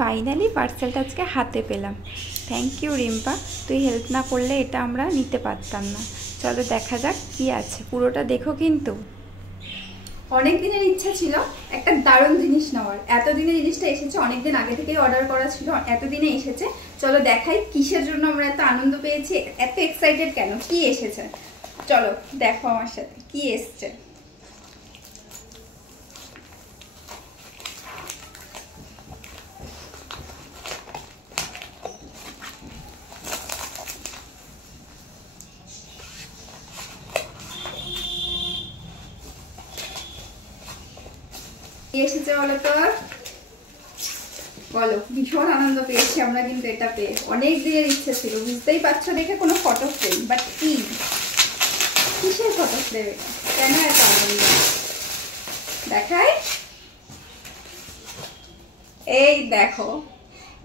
Finally পার্সেলটা আজকে হাতে পেলাম। থ্যাংক ইউ রিম্পা, তুই হেল্প না করলে এটা আমরা নিতে পারতাম না। চলো দেখা যাক কি আছে, পুরোটা দেখো কিন্তু। অনেক দিনের ইচ্ছা ছিল একটা দারুণ জিনিস নেওয়ার, এতদিনে জিনিসটা এসেছে, অনেকদিন আগে থেকেই অর্ডার করা ছিল, এতদিনে এসেছে। চলো দেখাই কিসের জন্য আমরা এত আনন্দ পেয়েছি, এত এক্সাইটেড কেন, কি এসেছে। চলো দেখো আমার সাথে কি এসছে। এসেছে বলো তো, বলো। ভীষণ আনন্দ পেয়েছি আমরা কিন্তু এটা পেয়ে, অনেক দিনের ইচ্ছা ছিল, বুঝতেই পারছো দেখে। কোনো ফটো ফ্রেম, বাট কি কিসের ফটো ফ্রেম, কেন এত আনন্দ দেখায়। এই দেখো,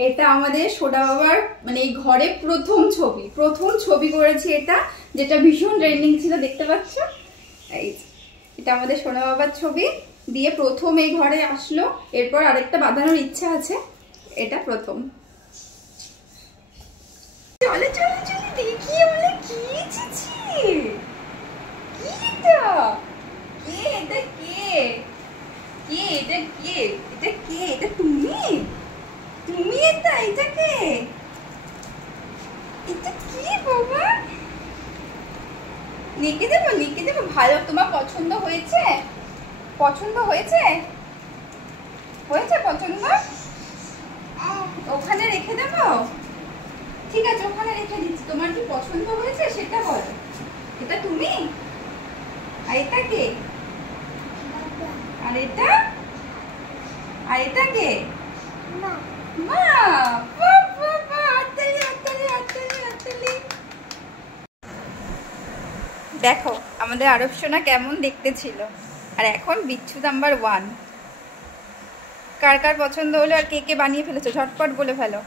এটা আমাদের সোডা বাবার মানে এই ঘরে প্রথম ছবি করেছি এটা, যেটা ভীষণ ট্রেন্ডিং ছিল, দেখতে পাচ্ছ। এই এটা আমাদের সোনা বাবার ছবি দিয়ে প্রথম এই ঘরে আসলো, এরপর আরেকটা বাঁধানোর ইচ্ছা আছে, এটা প্রথম। চলে চলে চলে দেখি বলে কি এসেছে, কি এটা, কে এটা, কে কে এটা, কে এটা, কে এটা, তুমি তুমি এটা, এটা কে, এটা কি বাবা, লিখে দেবো লিখে দেবো। ভালো, তোমার পছন্দ হয়েছে, পছন্দ হয়েছে, হয়েছে পছন্দ, ওখানে রেখে দেবো। ঠিক আছে ওখানে রেখে দিচ্ছি, তোমার কি পছন্দ হয়েছে সেটা বলো। এটা তুমি, আর এটা কে, আর এটা, আর এটা কে, মা। দেখো আমাদের আরব সোনা কেমন দেখতে ছিল, আর এখন বিচ্ছু নাম্বার 1। কার কার পছন্দ হলো আর কে কে বানিয়ে ফেলেছো, ঝটপট বলে ফেলো।